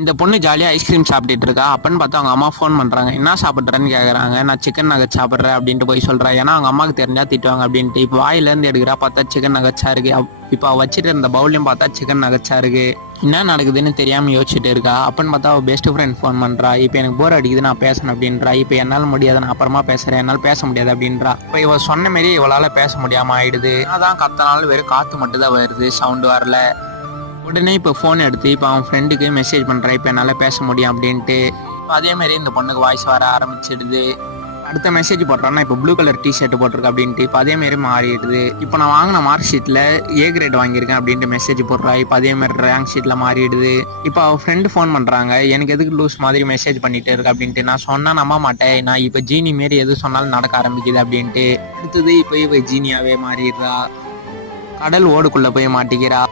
இந்த பொண்ணு ஜாலியாக ஐஸ்கிரீம் சாப்பிட்டுட்டு இருக்கா. அப்பன்னு பார்த்தா அவங்க அம்மா ஃபோன் பண்ணுறாங்க. என்ன சாப்பிட்றேன்னு கேட்குறாங்க. நான் சிக்கன் நகட் சாப்பிட்றேன் அப்படின்ட்டு போய் சொல்கிறேன். ஏன்னா அவங்க அம்மாவுக்கு தெரிஞ்சா திட்டுவாங்க அப்படின்ட்டு. இப்போ வாயிலேருந்து எடுக்கிறா, பார்த்தா சிக்கன் நகட்ஸாக இருக்குது. இப்போ அவள் வச்சுட்டு இருந்த பவுல்லையும் பார்த்தா சிக்கன் நகட்ஸாக இருக்குது. என்ன நடக்குதுன்னு தெரியாமல் யோசிச்சுட்டு இருக்கா. அப்பன்னு பார்த்தா அவள் பெஸ்ட் ஃப்ரெண்ட் ஃபோன் பண்ணுறா. இப்போ எனக்கு போர் அடிக்குது, நான் பேசணும் அப்படின்றா. இப்போ என்னால் முடியாது, நான் அப்புறமா பேசுகிறேன், என்னால் பேச முடியாது அப்படின்றா. இப்போ இவள் சொன்ன மாரி இவளால் பேச முடியாமல் ஆயிடுது. அதான் கத்தனாலும் வெறும் காற்று மட்டும் தான் வருது, சவுண்டு வரல. உடனே இப்போ ஃபோன் எடுத்து இப்போ அவன் ஃப்ரெண்டுக்கு மெசேஜ் பண்ணுறான், இப்போ என்னால் பேச முடியும் அப்படின்ட்டு. அதேமாரி இந்த பொண்ணுக்கு வாய்ஸ் வர ஆரம்பிச்சிடுது. அடுத்த மெசேஜ் போடுறான்னா இப்போ ப்ளூ கலர் டிஷர்ட் போட்டிருக்கு அப்படின்ட்டு. இப்போ அதேமாரி மாறிடுது. இப்போ நான் வாங்கின மார்க் ஷீட்டில் ஏ கிரேட் வாங்கியிருக்கேன் அப்படின்ட்டு மெசேஜ் போடுறா. இப்போ அதேமாதிரி ரேங்க் ஷீட்டில் மாறிடுது. இப்போ அவள் ஃப்ரெண்டு ஃபோன் பண்ணுறாங்க. எனக்கு எதுக்கு லூஸ் மாதிரி மெசேஜ் பண்ணிகிட்டு இருக்கு அப்படின்ட்டு. நான் சொன்னால் நம்ப மாட்டேன், நான் இப்போ ஜீனி மாரி எது சொன்னாலும் நடக்க ஆரம்பிக்குது அப்படின்ட்டு. அடுத்தது இப்போ இவ ஜீனியாவே மாறிடுறா. கடல் ஓடுக்குள்ளே போய் மாட்டிக்கிறா.